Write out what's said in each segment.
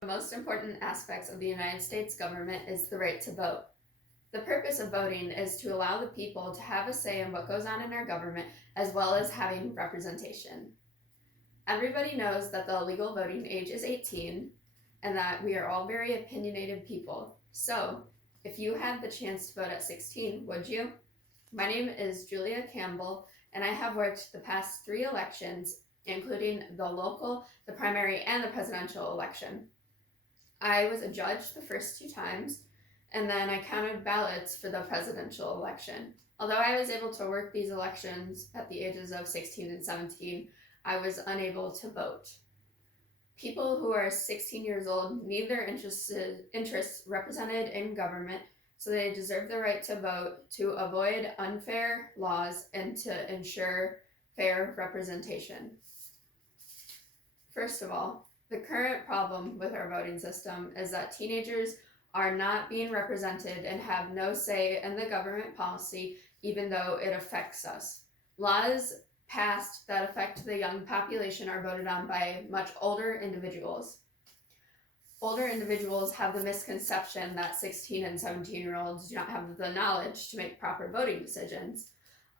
The most important aspects of the United States government is the right to vote. The purpose of voting is to allow the people to have a say in what goes on in our government, as well as having representation. Everybody knows that the legal voting age is 18 and that we are all very opinionated people. So, if you had the chance to vote at 16, would you? My name is Julia Campbell, and I have worked the past 3 elections, including the local, the primary, and the presidential election. I was a judge the first 2 times, and then I counted ballots for the presidential election. Although I was able to work these elections at the ages of 16 and 17, I was unable to vote. People who are 16 years old need their interests represented in government, so they deserve the right to vote to avoid unfair laws and to ensure fair representation. First of all, the current problem with our voting system is that teenagers are not being represented and have no say in the government policy, even though it affects us. Laws passed that affect the young population are voted on by much older individuals. Older individuals have the misconception that 16 and 17-year-olds do not have the knowledge to make proper voting decisions.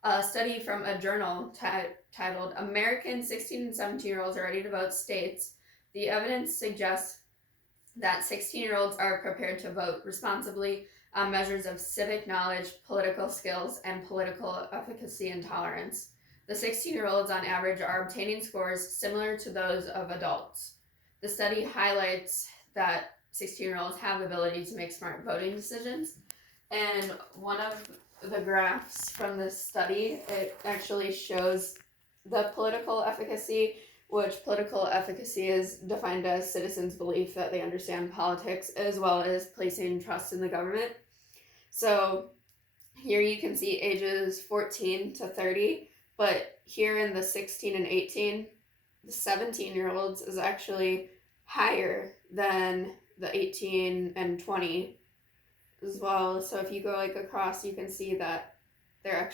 A study from a journal titled American 16 and 17-year-olds Are Ready to Vote states, the evidence suggests that 16-year-olds are prepared to vote responsibly on measures of civic knowledge, political skills, and political efficacy and tolerance. The 16-year-olds on average are obtaining scores similar to those of adults. The study highlights that 16-year-olds have the ability to make smart voting decisions, and one of the graphs from this study, it actually shows the political efficacy, which political efficacy is defined as citizens' belief that they understand politics, as well as placing trust in the government. So here you can see ages 14 to 30, but here in the 16 and 18, the 17-year-olds is actually higher than the 18 and 20 as well. So if you go across, you can see that they're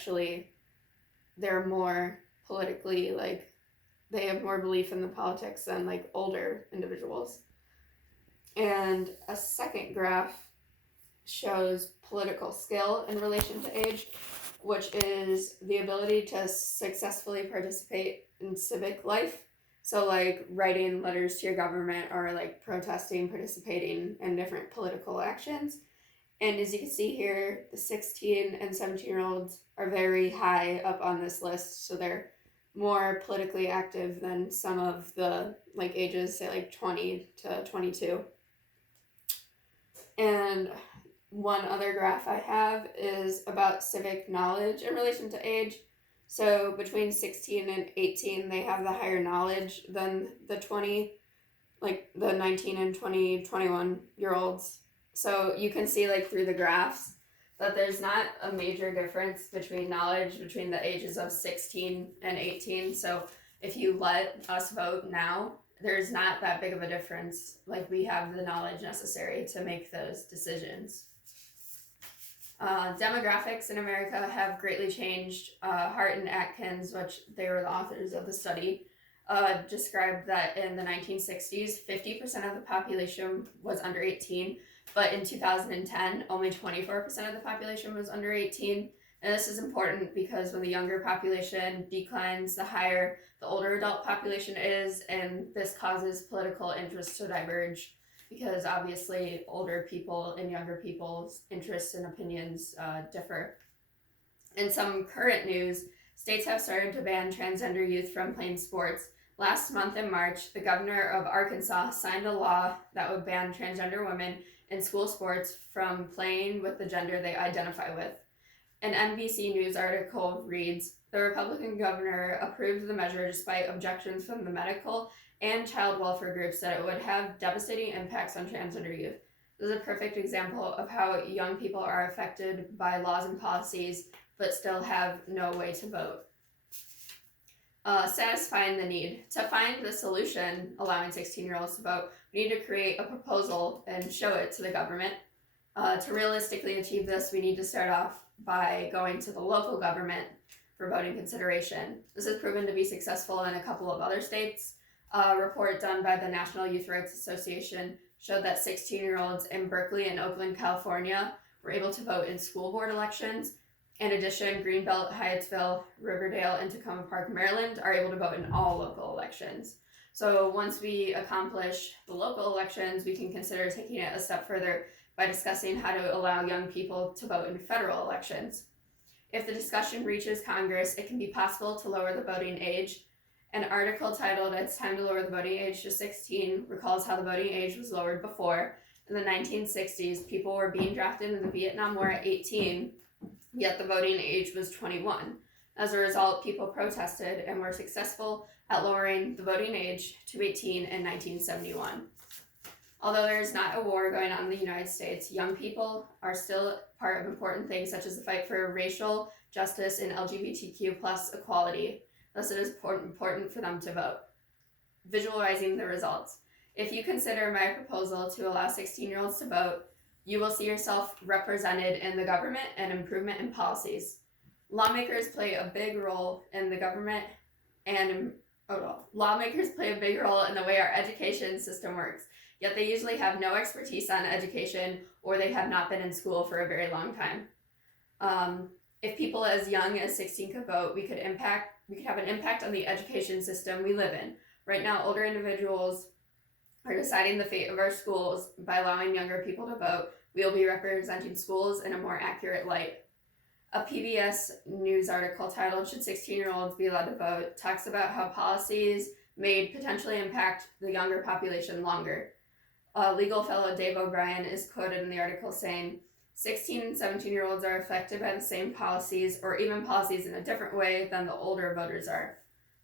more politically, they have more belief in the politics than older individuals. And a second graph shows political skill in relation to age, which is the ability to successfully participate in civic life. So writing letters to your government or protesting, participating in different political actions. And as you can see here, the 16 and 17-year-olds are very high up on this list. So they're more politically active than some of the ages, say 20 to 22. And one other graph I have is about civic knowledge in relation to age. So between 16 and 18, they have the higher knowledge than the 19 and 20, 21-year-olds. So you can see through the graphs that there's not a major difference between knowledge between the ages of 16 and 18. So if you let us vote now, there's not that big of a difference. We have the knowledge necessary to make those decisions. Demographics in America have greatly changed. Hart and Atkins, which they were the authors of the study, described that in the 1960s, 50% of the population was under 18, but in 2010, only 24% of the population was under 18. And this is important because when the younger population declines, the higher the older adult population is, and this causes political interests to diverge because obviously older people and younger people's interests and opinions differ. In some current news, states have started to ban transgender youth from playing sports. Last month in March, the governor of Arkansas signed a law that would ban transgender women in school sports from playing with the gender they identify with. An NBC News article reads, "The Republican governor approved the measure despite objections from the medical and child welfare groups that it would have devastating impacts on transgender youth." This is a perfect example of how young people are affected by laws and policies but still have no way to vote. Satisfying the need. To find the solution allowing 16-year-olds to vote, we need to create a proposal and show it to the government. To realistically achieve this, we need to start off by going to the local government for voting consideration. This has proven to be successful in a couple of other states. A report done by the National Youth Rights Association showed that 16-year-olds in Berkeley and Oakland, California were able to vote in school board elections. In addition, Greenbelt, Hyattsville, Riverdale, and Tacoma Park, Maryland are able to vote in all local elections. So once we accomplish the local elections, we can consider taking it a step further by discussing how to allow young people to vote in federal elections. If the discussion reaches Congress, it can be possible to lower the voting age. An article titled "It's Time to Lower the Voting Age to 16" recalls how the voting age was lowered before. In the 1960s, people were being drafted in the Vietnam War at 18, yet the voting age was 21. As a result, people protested and were successful at lowering the voting age to 18 in 1971. Although there is not a war going on in the United States, young people are still part of important things such as the fight for racial justice and LGBTQ plus equality. Thus, it is important for them to vote. Visualizing the results. If you consider my proposal to allow 16-year-olds to vote, you will see yourself represented in the government and improvement in policies. Lawmakers play a big role in the government lawmakers play a big role in the way our education system works, yet they usually have no expertise on education or they have not been in school for a very long time. If people as young as 16 could vote, we could have an impact on the education system we live in. Right now, older individuals are deciding the fate of our schools. By allowing younger people to vote, we will be representing schools in a more accurate light. A PBS News article titled "Should 16-year-olds be allowed to vote?" talks about how policies may potentially impact the younger population longer. Legal fellow Dave O'Brien is quoted in the article saying, 16 and 17-year-olds are affected by the same policies or even policies in a different way than the older voters are.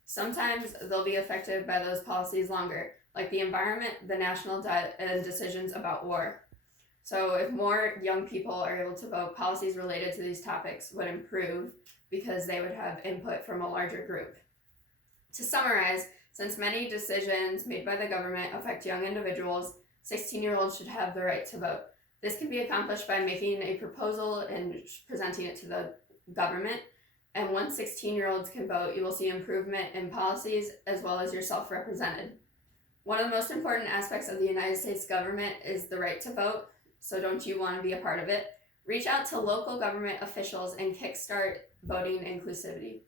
Sometimes they'll be affected by those policies longer, like the environment, the national debt, and decisions about war. So if more young people are able to vote, policies related to these topics would improve because they would have input from a larger group. To summarize, since many decisions made by the government affect young individuals, 16-year-olds should have the right to vote. This can be accomplished by making a proposal and presenting it to the government. And once 16-year-olds can vote, you will see improvement in policies as well as yourself represented. One of the most important aspects of the United States government is the right to vote. So don't you want to be a part of it? Reach out to local government officials and kickstart voting inclusivity.